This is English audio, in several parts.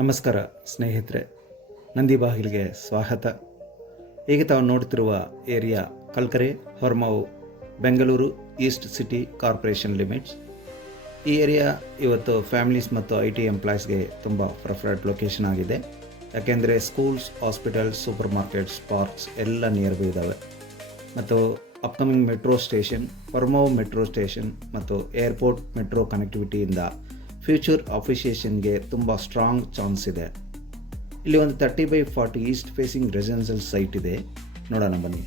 ನಮಸ್ಕಾರ ಸ್ನೇಹಿತರೆ, ನಂದಿ ಬಾಗಿಲಿಗೆ ಸ್ವಾಗತ. ಈಗ ತಾವು ನೋಡ್ತಿರುವ area Kalkere Horamavu Bengaluru east city corporation limits. ಈ ಏರಿಯಾ ಇವತ್ತು ಫ್ಯಾಮಿಲೀಸ್ ಮತ್ತು IT ಎಂಪ್ಲಾಯೀಸ್ಗೆ ತುಂಬ ಪ್ರಿಫರ್ಡ್ ಲೊಕೇಶನ್ ಆಗಿದೆ. ಯಾಕೆಂದರೆ schools, hospitals, super markets, parks ಎಲ್ಲ ನಿಯರ್ ಬೈ ಇದ್ದಾವೆ. ಮತ್ತು upcoming metro station, Horamavu metro station ಮತ್ತು ಏರ್ಪೋರ್ಟ್ ಮೆಟ್ರೋ ಕನೆಕ್ಟಿವಿಟಿಯಿಂದ ಫ್ಯೂಚರ್ ಅಫಿಷಿಯೇಷನ್ಗೆ ತುಂಬ ಸ್ಟ್ರಾಂಗ್ ಚಾನ್ಸ್ ಇದೆ. ಇಲ್ಲಿ ಒಂದು 30/40 ಈಸ್ಟ್ ಫೇಸಿಂಗ್ ರೆಸಿಡೆನ್ಷಿಯಲ್ ಸೈಟ್ ಇದೆ, ನೋಡೋಣ ಬನ್ನಿ.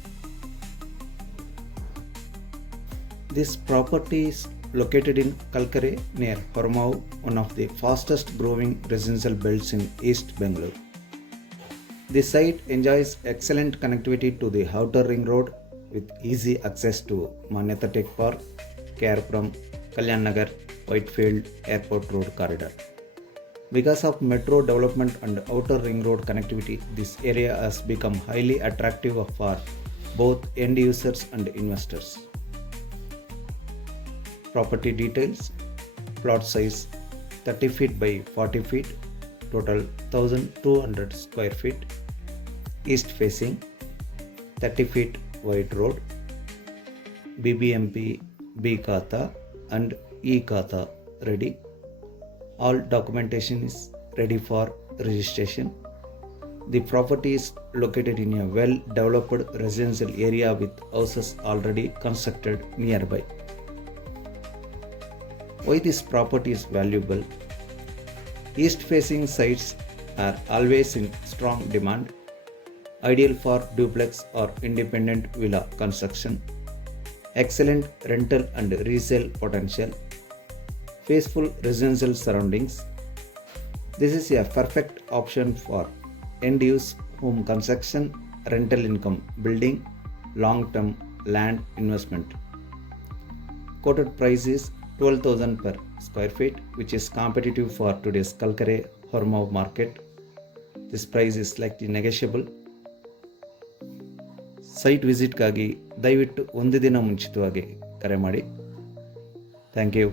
This property is located in Kalkare near Hormao, one of the fastest growing residential belts in East Bangalore. The site enjoys excellent connectivity to the outer ring road with easy access to Manyata Tech Park, Kayapuram, Kalyan Nagar, Whitefield Airport Road corridor. Because of metro development and outer ring road connectivity, this area has become highly attractive for both end users and investors. Property details: plot size 30 feet by 40 feet, total 1200 square feet, east facing, 30 feet wide road, BBMP B Khata and E Khata ready. All documentation is ready for registration. The property is located in a well developed residential area with houses already constructed nearby. Why this property is valuable? East facing sites are always in strong demand, ideal for duplex or independent villa construction. Excellent rental and resale potential. Peaceful residential surroundings. This is a perfect option for end use home construction, rental income building, long term land investment. Quoted price is 12,000 per square feet, which is competitive for today's Kalkare Hormao market. This price is slightly negotiable. Site ವಿಸಿಟ್ಗಾಗಿ ದಯವಿಟ್ಟು ಒಂದು ದಿನ ಮುಂಚಿತವಾಗಿ ಕರೆ ಮಾಡಿ. Thank you.